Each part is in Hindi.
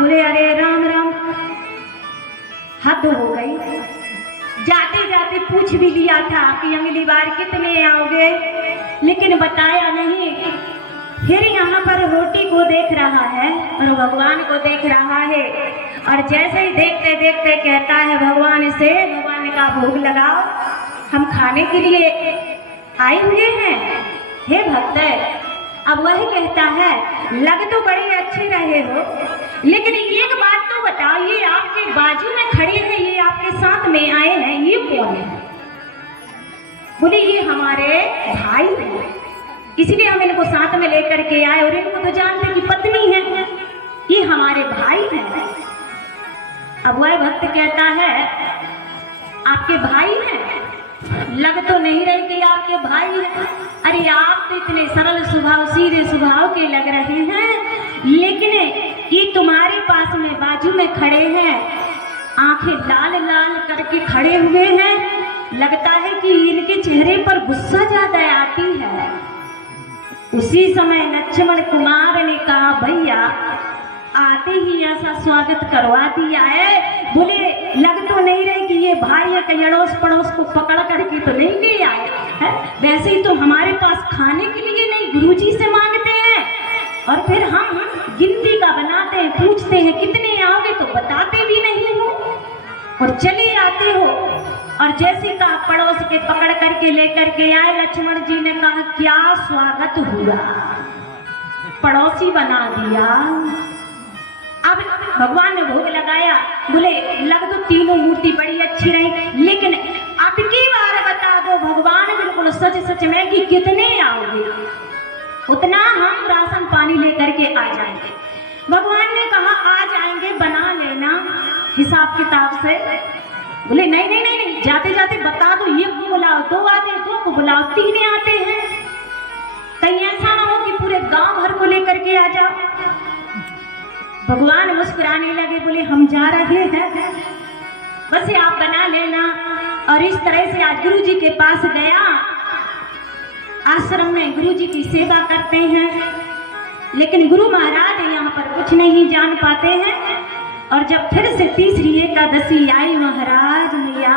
बोले अरे राम राम, हद हो गई। जाते जाते पूछ भी लिया था कि अगली बार कितने आओगे, लेकिन बताया नहीं। फिर यहाँ पर रोटी को देख रहा है और भगवान को देख रहा है, और जैसे ही देखते देखते कहता है भगवान से, भगवान का भोग लगाओ, हम खाने के लिए आए हुए हैं, हे भक्त। अब वही कहता है लग तो बड़े अच्छे रहे हो, लेकिन एक बात तो बताओ, ये आपके बाजू में खड़े हैं, ये आपके साथ में आए हैं, ये कौन है? बोले ये हमारे भाई हैं, इसलिए हम इनको साथ में लेकर के आए, और इनको तो जानते कि पत्नी है, ये हमारे भाई हैं। अब वह भक्त कहता है आपके भाई हैं? लग तो नहीं रहे कि आपके भाई हैं। अरे आप तो इतने सरल स्वभाव, सीधे स्वभाव के लग रहे हैं, लेकिन ये तुम्हारे पास में बाजू में खड़े हैं, आंखें लाल लाल करके खड़े हुए हैं, लगता है कि इनके चेहरे पर गुस्सा ज्यादा आती है। उसी समय लक्ष्मण कुमार ने कहा भैया आते ही ऐसा स्वागत करवा दिया है, बोले लग तो नहीं रहे कि ये भाई है, कहीं अड़ोस पड़ोस को पकड़ करके तो नहीं ले आए है? वैसे ही तो हमारे पास खाने के लिए नहीं, गुरुजी से मांगते हैं, और फिर हम गिनती का बनाते हैं, पूछते हैं कितने आओगे तो बताते भी नहीं हो और चले आते हो। और जैसे का पड़ोस के पकड़ करके लेकर के आए, लक्ष्मण जी ने कहा क्या स्वागत हुआ, पड़ोसी बना दिया। अब भगवान ने भोग लगाया, बोले लग तो तीनों मूर्ति बड़ी अच्छी रही, लेकिन अब की बार बता दो भगवान बिल्कुल सच सच में कि कितने आओगे, उतना हम राशन पानी लेकर के आ जाएंगे। भगवान ने कहा आ जाएंगे, बना लेना हिसाब किताब से। बोले नहीं नहीं नहीं नहीं, जाते जाते बता दो, एक को बुलाओ, दो आते हैं, दो को बुलाओ, तीन आते हैं, कहीं ऐसा ना हो कि पूरे गांव भर को लेकर के आ जाओ। भगवान मुस्कुराने लगे, बोले हम जा रहे हैं, बस ये आप बना लेना। और इस तरह से आज गुरु जी के पास गया, आश्रम में गुरु जी की सेवा करते हैं, लेकिन गुरु महाराज यहाँ पर कुछ नहीं जान पाते हैं। और जब फिर से तीसरी एकादशी आई महाराज मैया,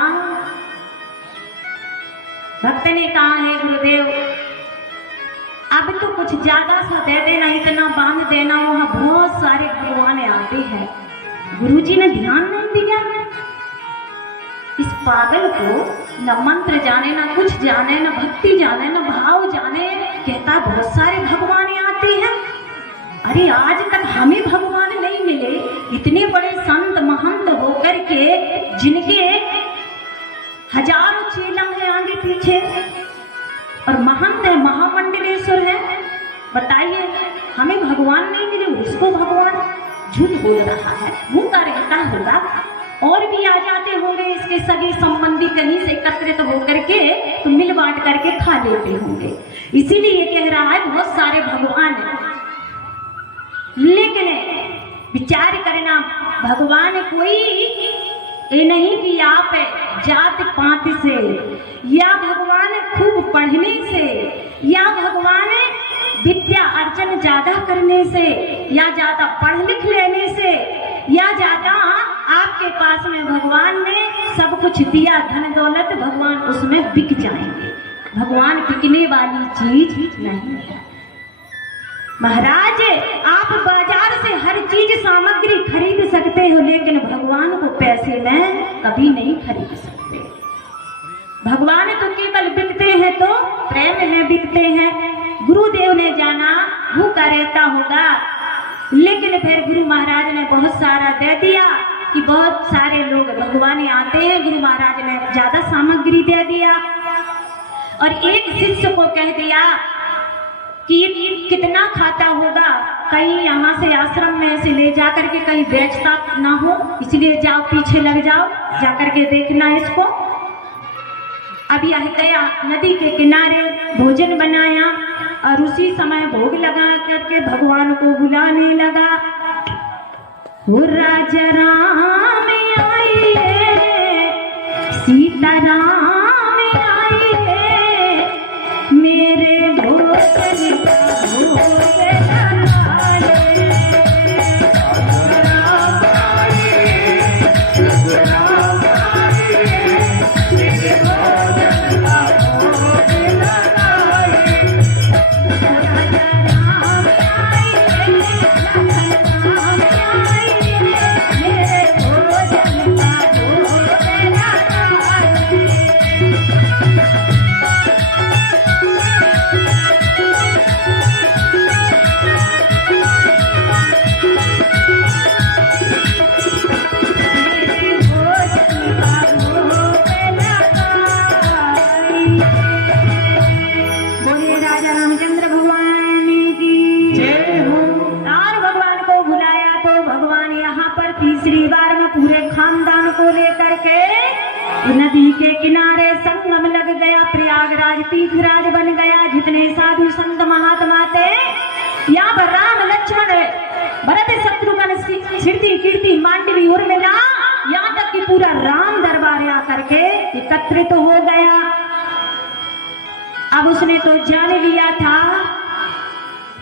भक्त ने कहा है गुरुदेव अब तो कुछ ज्यादा सा दे देना, इतना बांध देना, वहां बहुत सारे भगवान आते हैं। गुरुजी ने ध्यान नहीं दिया, इस पागल को न मंत्र जाने, न कुछ जाने, न भक्ति जाने, न भाव जाने, कहता बहुत सारे भगवान आते हैं। अरे आज तक हमें भगवान नहीं मिले, इतने बड़े संत महंत होकर के, जिनके हजारों चेला है आगे पीछे, और महंत है, महामंडलेश्वर है, बताइए हमें भगवान नहीं मिले, उसको भगवान झूठ बोल रहा है, मुंह का रहता होगा, और भी आ जाते होंगे इसके सगे संबंधी कहीं से एकत्रित होकर के, तो मिल बांट करके खा लेते होंगे, इसीलिए कह रहा है बहुत सारे भगवान हैं। लेकिन विचार करना, भगवान कोई ये नहीं कि आप जात पात से, या भगवान खूब पढ़ने से, या भगवान विद्या अर्जन ज्यादा करने से, या ज्यादा पढ़ लिख लेने से, या ज्यादा आपके पास में भगवान ने सब कुछ दिया, धन दौलत, भगवान उसमें बिक जाएंगे। भगवान बिकने वाली चीज नहीं है महाराज। आप बाजार से हर चीज सामग्री खरीद सकते हो, लेकिन भगवान को पैसे में कभी नहीं खरीद सकते। भगवान तो केवल बिकते हैं तो प्रेम में बिकते हैं। गुरुदेव ने जाना भूखा रहता होगा, लेकिन फिर गुरु महाराज ने बहुत सारा दे दिया कि बहुत सारे लोग भगवान आते हैं। गुरु महाराज ने ज्यादा सामग्री दे दिया, और एक शिष्य को कह दिया कि ये कितना खाता होगा, कहीं यहाँ से आश्रम में से ले जाकर के कहीं बेचता ना हो, इसलिए जाओ पीछे लग जाओ, जाकर के देखना इसको। अब यह गया नदी के किनारे, भोजन बनाया, और उसी समय भोग लगा करके भगवान को बुलाने लगा। वो राजा राम आइए, सीता राम आइए, मेरे भोग भोग लगाए। तीसरी बार में पूरे खानदान को लेकर के नदी के किनारे संगम लग गया। प्रयागराज तीर्थराज बन गया। जितने साधु संत महात्मा थे यहाँ पर राम लक्ष्मण भरत शत्रुघ्न सिद्धि कीर्ति मांडवी उर्मिला यहाँ तक कि पूरा राम दरबार आकर के एकत्रित हो गया। अब उसने तो जान लिया था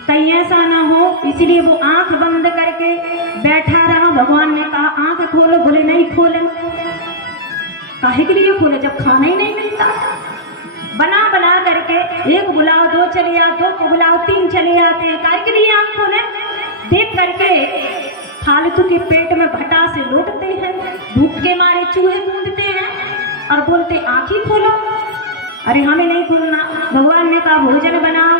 कहीं ऐसा ना हो, इसलिए वो आंख बंद करके बैठा रहा। भगवान ने कहा आंख खोलो, बोले नहीं खोले। काहे के लिए खोले जब खाना ही नहीं मिलता। बना बना करके एक बुलाओ दो चले आते, दो को बुलाओ तीन चले आते हैं। काहे के लिए आंख खोले? देख करके फालतू के पेट में भटा से लौटते हैं, भूख के मारे चूहे कूदते हैं और बोलते आंख ही खोलो। अरे हमें नहीं खोलना। भगवान ने कहा भोजन बनाओ,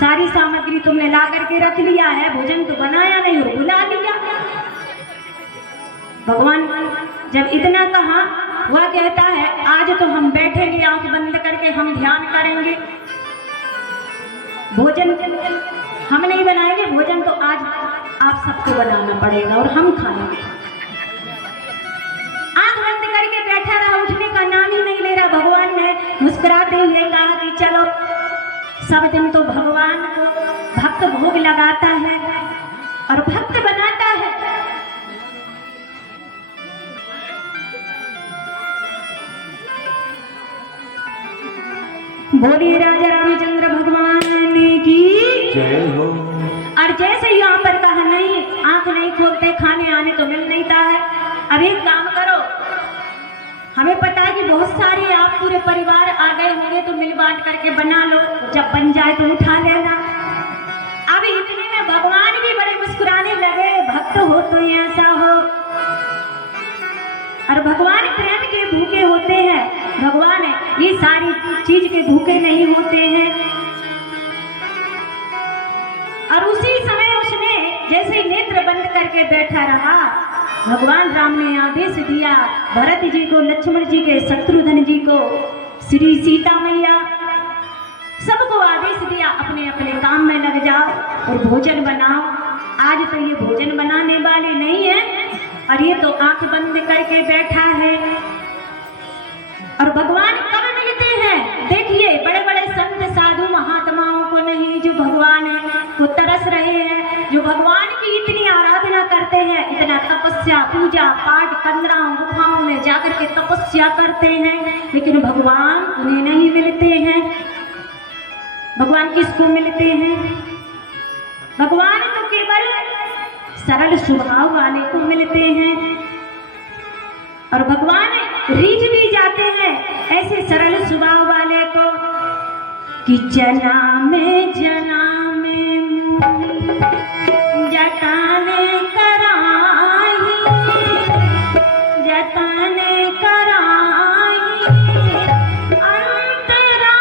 सारी सामग्री तुमने ला करके रख लिया है, भोजन तो बनाया नहीं और बुला लिया। भगवान जब इतना कहा वह कहता है आज तो हम बैठेंगे आंख बंद करके, हम ध्यान करेंगे, भोजन हम नहीं बनाएंगे, भोजन तो आज आप सबको बनाना पड़ेगा और हम खाएंगे। आंख बंद करके बैठा रहा, उठने का नाम ही नहीं ले रहा। भगवान ने मुस्कुराते हुए कहा कि चलो सब दिन तो भगवान भक्त भोग लगाता है और भक्त बनाता है। बोलिए राजा रामचंद्र भगवान की जय हो। और जैसे यहाँ पर कहा नहीं आंख नहीं खोलते, खाने आने तो मिल नहीं था है। अब एक काम करो, हमें पता है कि बहुत सारे आप पूरे परिवार आ गए होंगे तो मिल बांट करके बना लो, जब बन जाए तो उठा लेना। अब इतने में भगवान भी बड़े मुस्कुराने लगे। भक्त हो तो ऐसा हो, और भगवान प्रेम के भूखे होते हैं। भगवान ये सारी चीज के भूखे नहीं होते हैं। और उसी समय उसने जैसे नेत्र बंद करके बैठा रहा, भगवान राम ने आदेश दिया भरत जी को, लक्ष्मण जी के, शत्रुघ्न जी को, श्री सीता मैया सबको आदेश दिया अपने अपने काम में लग जाओ और भोजन बनाओ। आज तो ये भोजन बनाने वाले नहीं है और ये तो आंख बंद करके बैठा है। और भगवान कब मिलते हैं? देखिए बड़े बड़े संत साधु महात्माओं को नहीं, जो भगवान को तरस रहे हैं, जो भगवान की इतनी आराधना करते हैं, इतना तपस्या पूजा पाठ कंदराओं गुफाओं में जाकर के तपस्या करते हैं, लेकिन भगवान उन्हें नहीं मिलते हैं। भगवान किसको मिलते हैं? भगवान तो केवल सरल स्वभाव वाले को मिलते हैं। और भगवान रीझ भी जाते हैं ऐसे सरल स्वभाव वाले को कि जना में जताने कराही, जताने कराही अंतरा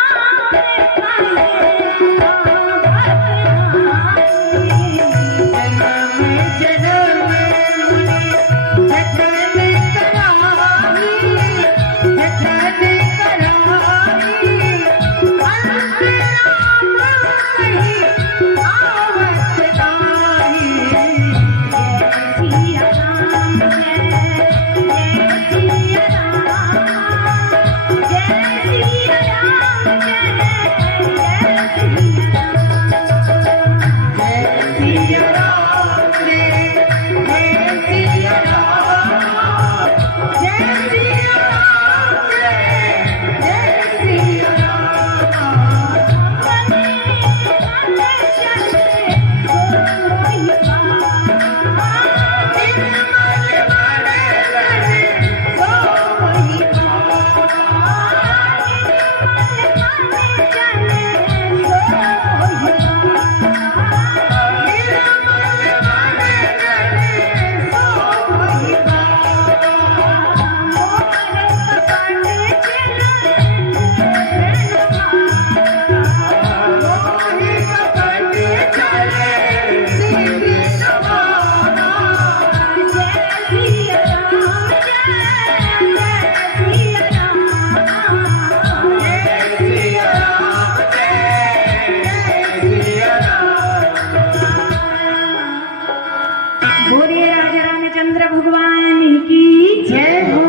रामचंद्र भगवान की जय हो।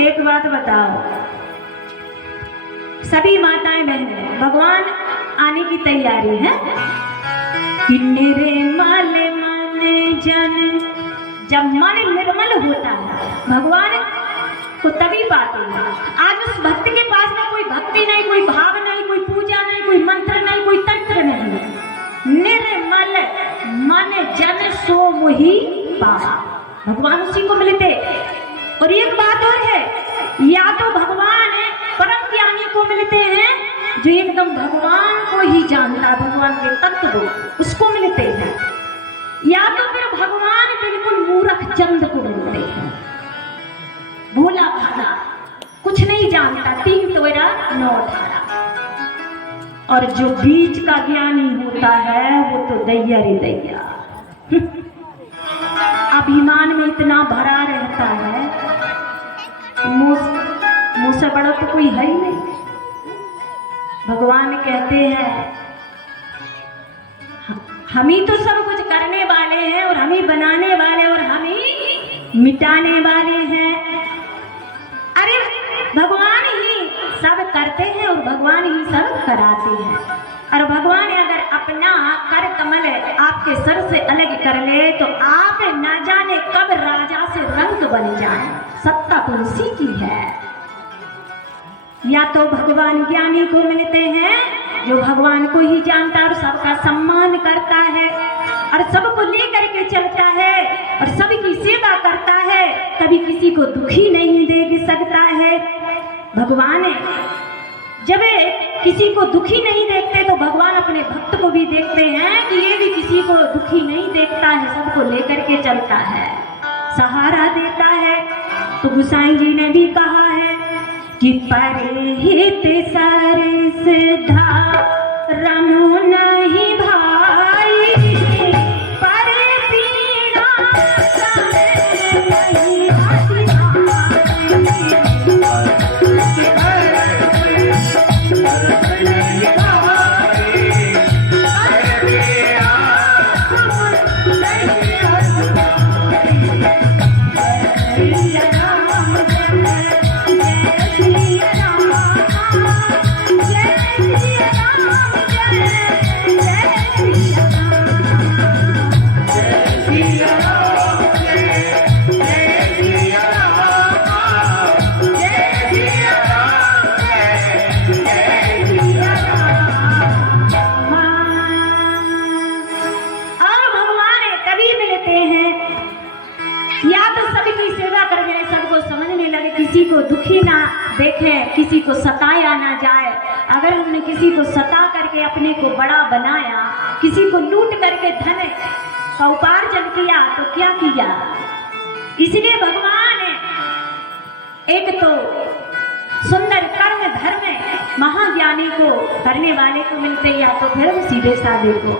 एक बात बताओ, सभी माताएं बहनें, भगवान आने की तैयारी है कि निर्मल मन जन, जब मन निर्मल होता है भगवान को तभी पाते हैं। आज उस भक्त के पास में कोई भक्ति नहीं, कोई भाव नहीं, कोई पूजा नहीं, कोई मंत्र नहीं, कोई तंत्र नहीं, निर्मल मन जन सो मोहि पाया, भगवान उसी को मिलते। और एक बात और है, या तो भगवान परम ज्ञानी को मिलते हैं जो एकदम भगवान को ही जानता, भगवान के तत्व को, उसको मिलते हैं, या तो फिर भगवान बिल्कुल मूर्ख चंद को मिलते हैं, भोला भाला, कुछ नहीं जानता, 3 तोड़ा 9 अठारा। और जो बीच का ज्ञानी होता है वो तो दैया रे दैया, अभिमान में इतना भरा रहता है, मुंह से बड़ा तो कोई है ही नहीं। भगवान कहते हैं हम ही तो सब कुछ करने वाले हैं, और हम ही बनाने वाले, और हम ही मिटाने वाले हैं। अरे भगवान ही सब करते हैं और भगवान ही सब कराते हैं। और भगवान अगर अपना कर कमल आपके सर से अलग कर ले तो आप न जाने कब राजा से रंग बन जाए। सत्ता तो उसी की है। या तो भगवान ज्ञानी को मिलते हैं जो भगवान को ही जानता और सबका सम्मान करता है और सबको लेकर के चलता है और सबकी सेवा करता है, कभी किसी को दुखी नहीं देख सकता है। भगवान जब किसी को दुखी नहीं देखते तो भगवान अपने भक्त को भी देखते हैं कि ये भी किसी को दुखी नहीं देखता है, सबको लेकर के चलता है, सहारा देता है। तो गोसाई जी ने भी कहा है कि परहित सरस धारम नहीं भाई, पर पीड़ा नहीं किसी को दुखी ना देखे, किसी को सताया ना जाए। अगर हमने किसी को सता करके अपने को बड़ा बनाया, किसी को लूट करके धन का उपार्जन किया तो क्या किया। इसलिए भगवान एक तो सुंदर कर्म धर्म महाज्ञानी को करने वाले को मिलते या तो फिर सीधे साधे को।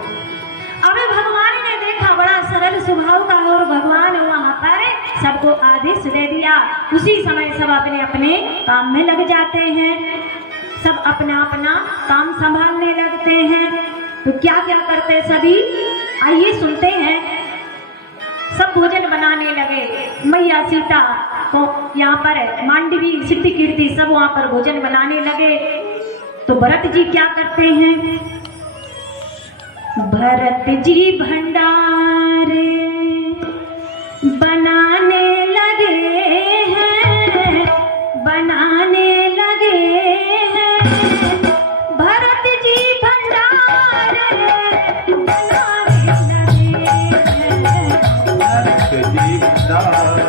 अब भगवान ने देखा बड़ा सरल स्वभाव का और भगवान वहां पर सबको आदेश दे दिया। उसी समय सब अपने अपने काम में लग जाते हैं, सब अपना अपना काम संभालने लगते हैं। तो क्या क्या करते सभी, आइए सुनते हैं। सब भोजन बनाने लगे, मैया सीता को यहाँ पर मांडवी सिद्धि कीर्ति सब वहाँ पर भोजन बनाने लगे। तो भरत जी क्या करते हैं, भरत जी भंडार बनाने लगे हैं, बनाने लगे हैं। भरत जी भंडार बनाने लगे हैं, भरत जी भंडार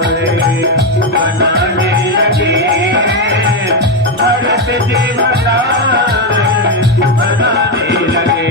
बनाने लगे हैं, भरत जी भंडार बनाने लगे।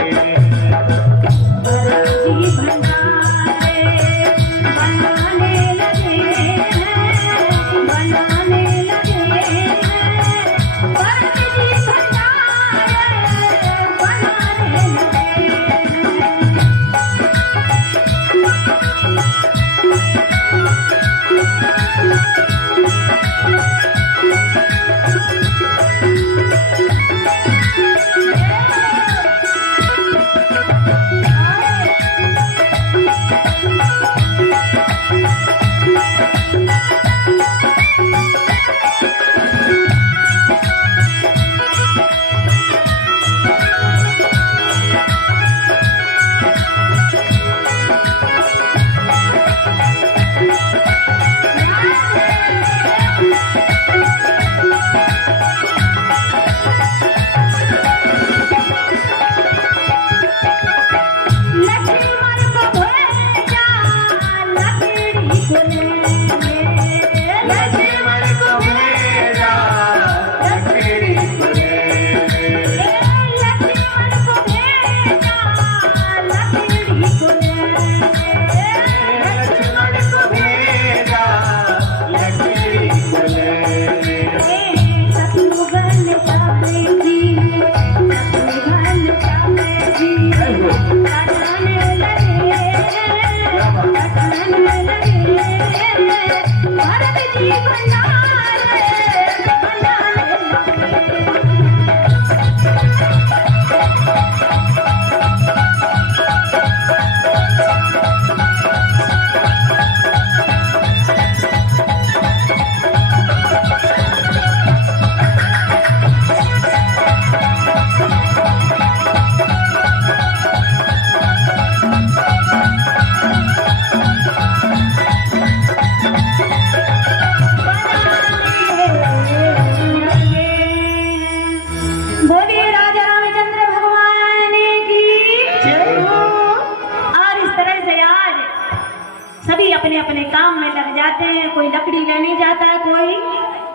कोई लकड़ी लेने जाता है, कोई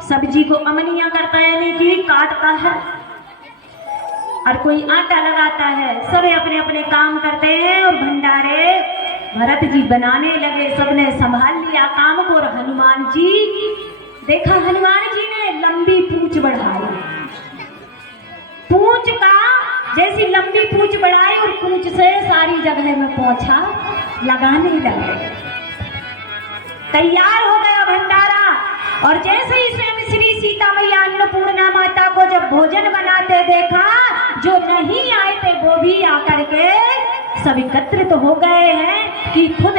सब्जी को अमनिया करता है यानी कि काटता है, और कोई आटा लगाता है। सब अपने अपने काम करते हैं और भंडारे भरत जी बनाने लगे। सबने संभाल लिया काम को। और हनुमान जी देखा, हनुमान जी ने लंबी पूंछ बढ़ाई। पूंछ का जैसी लंबी पूंछ बढ़ाई और पूंछ से सारी जगह में पोंछा लगाने लगे। तैयार हो गया भंडारा। और जैसे ही स्वयं श्री सीता मैया अन्नपूर्णा माता को जब भोजन बनाते देखा, जो नहीं आए थे वो भी आकर के सब एकत्रित हो गए हैं कि खुद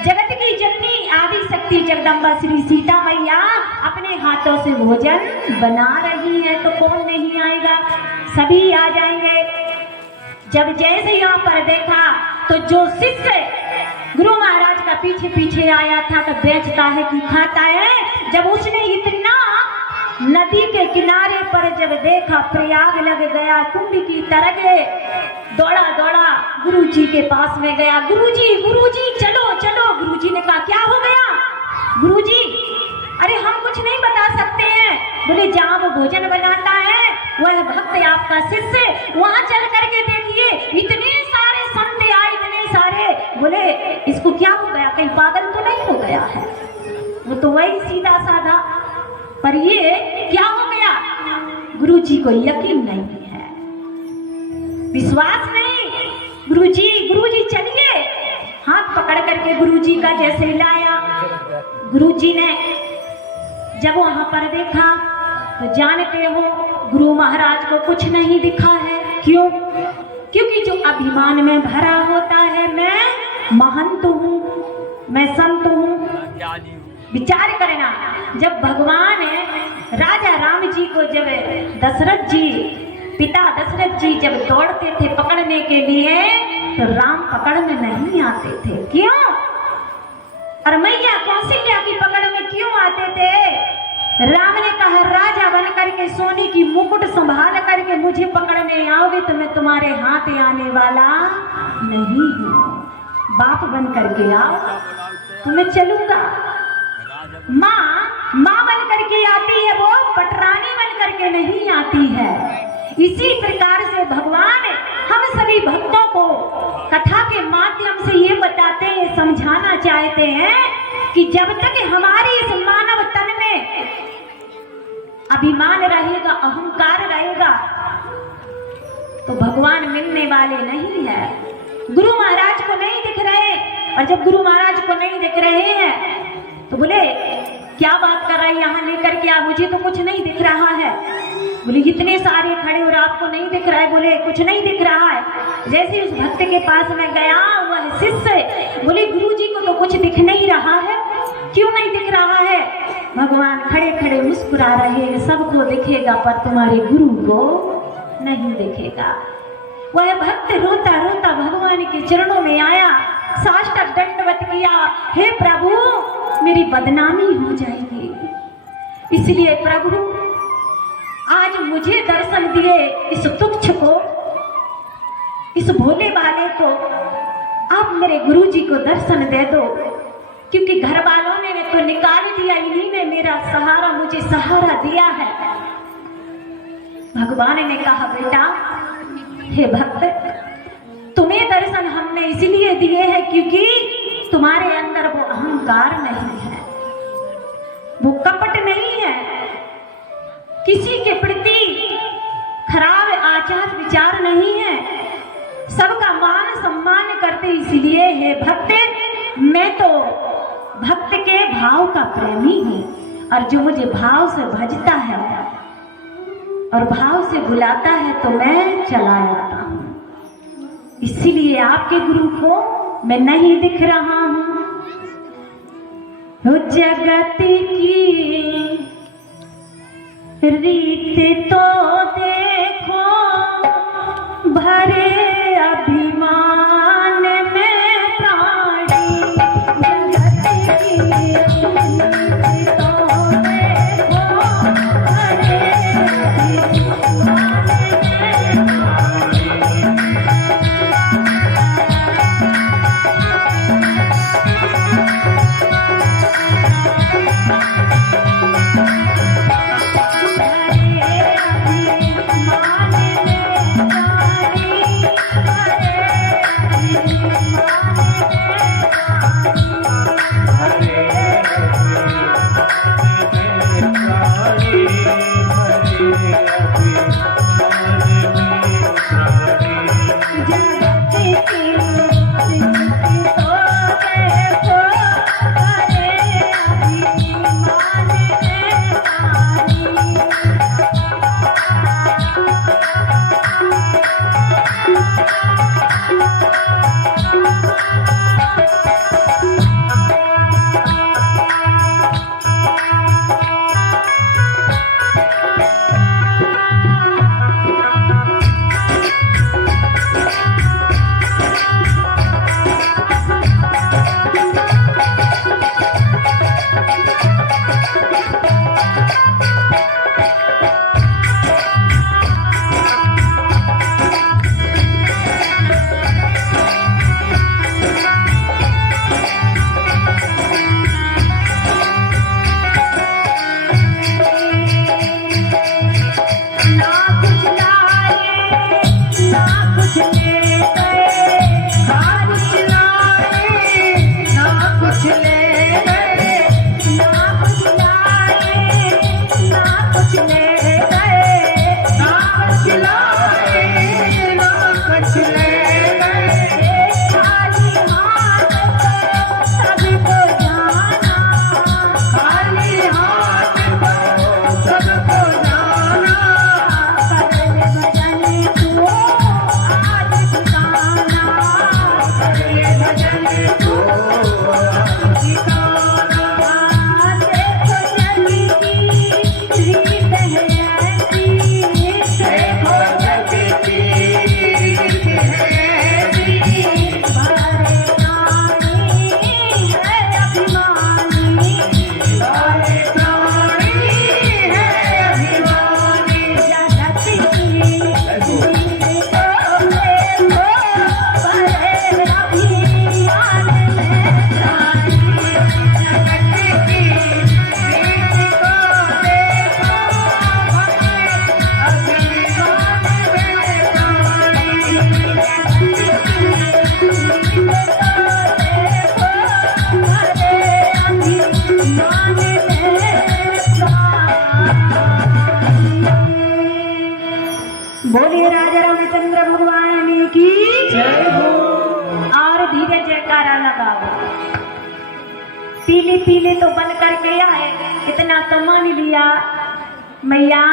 जगत की जननी आदि शक्ति जगदम्बा श्री सीता मैया अपने हाथों से भोजन बना रही है, तो कौन नहीं आएगा, सभी आ जाएंगे। जब जैसे यहाँ पर देखा तो जो शिष्य गुरु महाराज का पीछे पीछे आया था तो बेचता है कि खाता है, जब उसने इतना नदी के किनारे पर जब देखा, प्रयाग लग गया, कुंभ की तरह दौड़ा दौड़ा गुरु जी के पास में गया। गुरु जी चलो चलो। गुरु जी ने कहा क्या हो गया? गुरु जी अरे हम कुछ नहीं बता सकते हैं। बोले जहाँ वो भोजन बनाता है वह भक्त आपका शिष्य, वहां चल करके देखिए, इतने सारे संत आए, इतने सारे। बोले इसको क्या हो गया, कहीं पागल तो नहीं हो गया है? वो तो वही सीधा साधा, पर ये क्या हो गया? गुरु जी को यकीन नहीं है, विश्वास नहीं। गुरु जी चलिए। हाथ पकड़ करके गुरु जी का जैसे लाया, गुरु जी ने जब वहां पर देखा तो जानते हो गुरु महाराज को कुछ नहीं दिखा है। क्यों? क्योंकि जो अभिमान में भरा होता है, मैं महंत हूँ, मैं संत हूँ। विचार करना, जब भगवान राजा राम जी को जब दशरथ जी पिता दशरथ जी जब दौड़ते थे पकड़ने के लिए, तो राम पकड़ में नहीं आते थे। क्यों? और मैया कौशल्या की पकड़ में क्यों आते थे? राम ने कहा राजा बन करके सोने की मुकुट संभाल करके मुझे पकड़ने आओगे तो मैं तुम्हारे हाथ आने वाला नहीं हूँ। बाप बन करके आओ तो मैं चलूंगा। माँ बन करके आती है, वो पटरानी बन करके नहीं आती है। इसी प्रकार से भगवान हम सभी भक्तों को कथा के माध्यम से ये बताते हैं, समझाना चाहते हैं कि जब तक हमारी इस मानव तन में अभिमान रहेगा, अहंकार रहेगा, तो भगवान मिलने वाले नहीं है। गुरु महाराज को नहीं दिख रहे, और जब गुरु महाराज को नहीं दिख रहे हैं तो बोले क्या बात कर रहे हैं यहाँ लेकर के? मुझे तो कुछ नहीं दिख रहा है। बोले इतने सारे खड़े और आपको नहीं दिख रहा है? बोले कुछ नहीं दिख रहा है। जैसे उस भक्त के पास में गया, वह शिष्य बोले गुरुजी को तो कुछ दिख नहीं रहा है। क्यों नहीं दिख रहा है? भगवान खड़े खड़े मुस्कुरा रहे हैं, सबको दिखेगा पर तुम्हारे गुरु को नहीं दिखेगा। वह भक्त रोता रोता भगवान के चरणों में आया, साष्टांग दंडवत किया, हे प्रभु मेरी बदनामी हो जाएगी, इसलिए प्रभु आज मुझे दर्शन दिए, इस तुच्छ को, इस भोले वाले को आप मेरे गुरुजी को दर्शन दे दो। क्योंकि घर वालों ने तो निकाल दिया, इन्हीं ने मेरा सहारा, मुझे सहारा दिया है। भगवान ने कहा बेटा, हे भक्त, तुम्हें दर्शन हमने इसलिए दिए हैं क्योंकि तुम्हारे अंदर वो अहंकार नहीं है, वो कपट नहीं है, किसी के प्रति खराब आचार विचार नहीं है, सबका मान सम्मान करते। इसलिए हे भक्त, मैं तो भक्त के भाव का प्रेमी हूँ, और जो मुझे भाव से भजता है और भाव से बुलाता है तो मैं चला आता हूँ। इसीलिए आपके गुरु को मैं नहीं दिख रहा हूँ। जगत की रीत तो देखो, भरे अभिमान में प्राणी। जगत की रीत तो देखो, भरे अभिमान में बोलिए राजा रामचंद्र भगवान की जय हो। और धीरे जयकारा लगाओ। पीले पीले तो बन करके आए, इतना तो मान लिया। मैया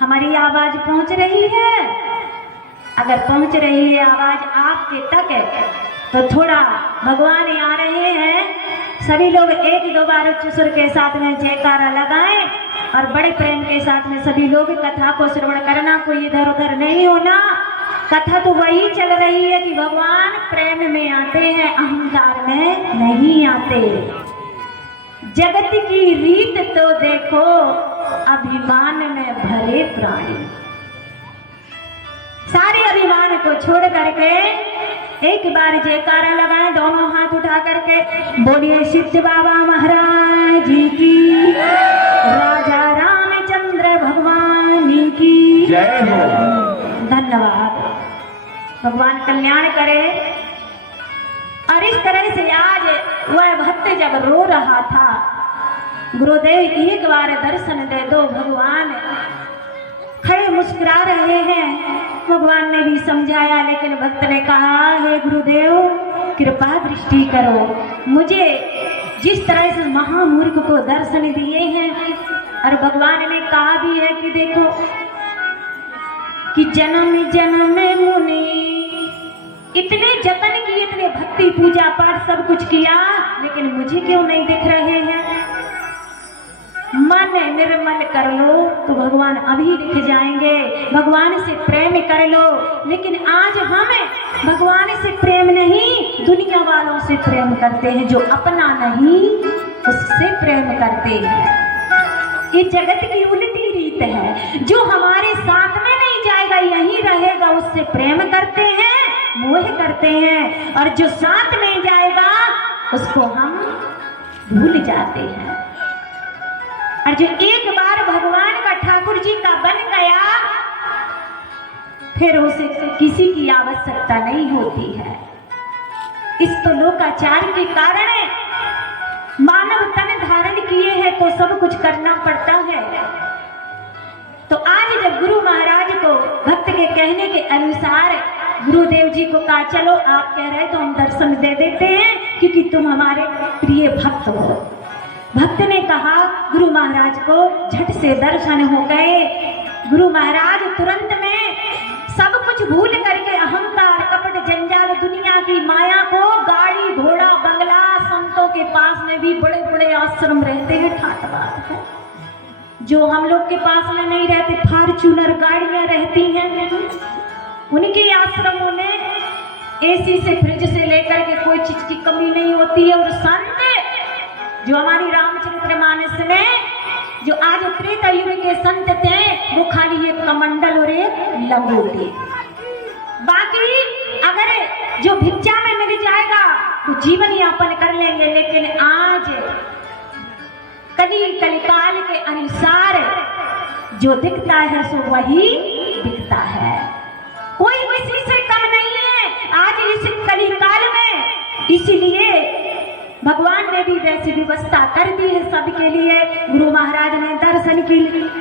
हमारी आवाज पहुंच रही है? अगर पहुंच रही है आवाज आपके तक तो थोड़ा भगवान आ रहे हैं। सभी लोग एक दो बार उच्च सुर के साथ में जयकारा लगाएं और बड़े प्रेम के साथ में सभी लोग कथा को श्रवण करना, कोई इधर उधर नहीं होना। कथा तो वही चल रही है कि भगवान प्रेम में आते हैं, अहंकार में नहीं आते। जगत की रीत तो देखो, अभिमान में भरे प्राणी। सारे अभिमान को छोड़ करके एक बार जयकारा लगाए, दोनों हाथ उठा करके बोलिए सिद्ध बाबा महाराज की, राजा रामचंद्र भगवान की जय हो। धन्यवाद। भगवान कल्याण करे। और इस तरह से आज वह भक्त जब रो रहा था, गुरुदेव एक बार दर्शन दे दो भगवान, खड़े मुस्कुरा रहे हैं। भगवान ने भी समझाया, लेकिन भक्त ने कहा, हे गुरुदेव कृपा दृष्टि करो, मुझे जिस तरह से महामूर्ख को दर्शन दिए हैं। और भगवान ने कहा भी है कि देखो कि जन्म जन्म मुनि इतने जतन किए, इतने भक्ति पूजा पाठ सब कुछ किया, लेकिन मुझे क्यों नहीं दिख रहे हैं। मन निर्मल कर लो तो भगवान अभी दिख जाएंगे। भगवान से प्रेम कर लो, लेकिन आज हमें भगवान से प्रेम नहीं, दुनिया वालों से प्रेम करते हैं। जो अपना नहीं उससे प्रेम करते हैं। ये जगत की उल्टी रीत है। जो हमारे साथ में नहीं जाएगा, यहीं रहेगा, उससे प्रेम करते हैं, मोह करते हैं। और जो साथ में जाएगा उसको हम भूल जाते हैं। और जो एक बार भगवान का ठाकुर जी का बन गया, फिर उसे किसी की आवश्यकता नहीं होती है। इस तो लोकाचार के कारण मानव तन धारण किए हैं तो सब कुछ करना पड़ता है। तो आज जब गुरु महाराज को भक्त के कहने के अनुसार गुरुदेव जी को कहा, चलो आप कह रहे तो हम दर्शन दे देते हैं, क्योंकि तुम हमारे प्रिय भक्त हो। भक्त ने कहा, गुरु महाराज को झट से दर्शन हो गए। गुरु महाराज तुरंत में सब कुछ भूल करके अहंकार, कपट, जंजाल, दुनिया की माया को, गाड़ी घोड़ा बंगला, संतों के पास में भी बड़े बड़े आश्रम रहते हैं, ठाट बात है। जो हम लोग के पास में नहीं रहते, फॉर्च्यूनर गाड़ियां रहती हैं, उनके आश्रमों में एसी से फ्रिज से लेकर के कोई चीज की कमी नहीं होती है। और संत जो हमारी रामचरितमानस में जो आज त्रेता युग के संत थे, वो खाली एक कमंडल और एक लंगोटी, बाकी अगर जो भिक्षा में मिल जाएगा तो जीवन यापन कर लेंगे। लेकिन आज कलिकाल के अनुसार जो दिखता है सो वही दिखता है, कोई किसी से कम नहीं है आज इस कलिकाल में। इसीलिए भगवान ने भी वैसी व्यवस्था कर दी है सबके लिए। गुरु महाराज ने दर्शन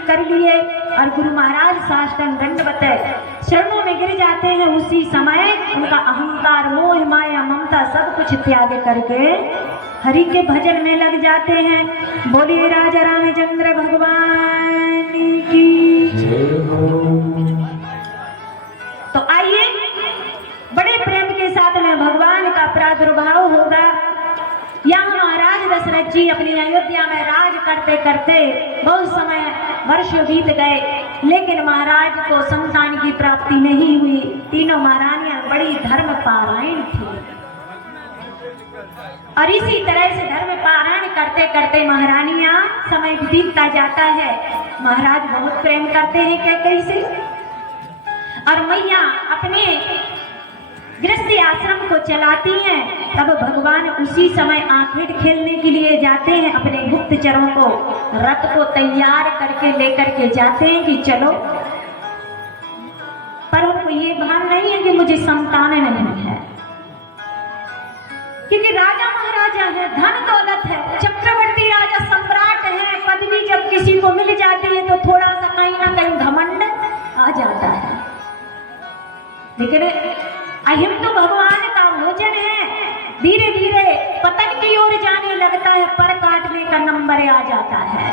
कर लिए और गुरु महाराज साष्टांग दंडवत शरणों में गिर जाते हैं। उसी समय उनका अहंकार, मोह, माया, ममता सब कुछ त्याग करके हरि के भजन में लग जाते हैं। बोलिए राजा रामचंद्र भगवान की। तो आइए बड़े प्रेम के साथ में भगवान का प्रादुर्भाव होगा। यहाँ महाराज दशरथ जी अपनी अयोध्या में राज करते करते बहुत समय वर्ष बीत गए, लेकिन महाराज को संतान की प्राप्ति नहीं हुई। तीनों महारानियां बड़ी धर्म पारायण थी और इसी तरह से धर्म पारायण करते करते महारानियां समय बीतता जाता है। महाराज बहुत प्रेम करते हैं कैकेयी से और मैया अपने गृहस्थी आश्रम को चलाती हैं। तब भगवान उसी समय आखेट खेलने के लिए जाते हैं, अपने गुप्तचरों को रथ को तैयार करके लेकर के जाते हैं कि चलो। पर उनको ये भान नहीं है कि मुझे संतान नहीं है, क्योंकि राजा महाराजा है, धन दौलत है, चक्रवर्ती राजा सम्राट है। पदवी जब किसी को मिल जाती है तो थोड़ा सा कहीं ना कहीं घमंड आ जाता है। लेकिन अहिम तो भगवान का भोजन है, धीरे धीरे पतन की ओर जाने लगता है, पर काटने का नंबर आ जाता है।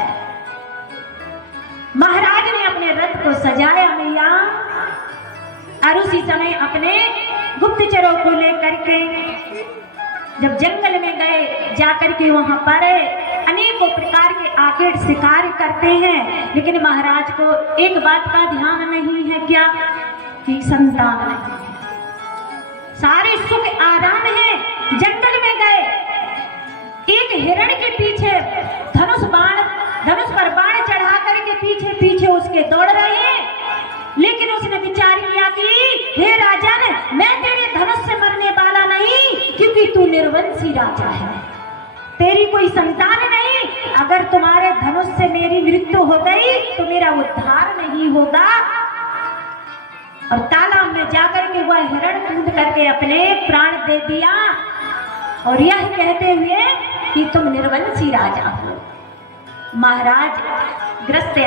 महाराज ने अपने रथ को सजाया मैया और उसी समय अपने गुप्तचरों को लेकर के जब जंगल में गए, जाकर के वहां पर अनेकों प्रकार के आखेट शिकार करते हैं। लेकिन महाराज को एक बात का ध्यान नहीं है, क्या कि संतान नहीं, सारे सुख आराम है। जंगल में गए, एक हिरण के पीछे धनुष पर बाण चढ़ा करके पीछे पीछे उसके दौड़ रहे हैं। लेकिन उसने विचार किया कि हे राजन, मैं तेरे धनुष से मरने राजा है, तेरी कोई संतान नहीं। अगर तुम्हारे धनुष से मेरी मृत्यु हो गई तो मेरा उद्धार नहीं होगा। और तालाब में जाकर के वह हिरण कूद करके अपने प्राण दे दिया, और यह कहते हुए कि तुम निर्वंशी राजा हो। महाराज ग्रस्त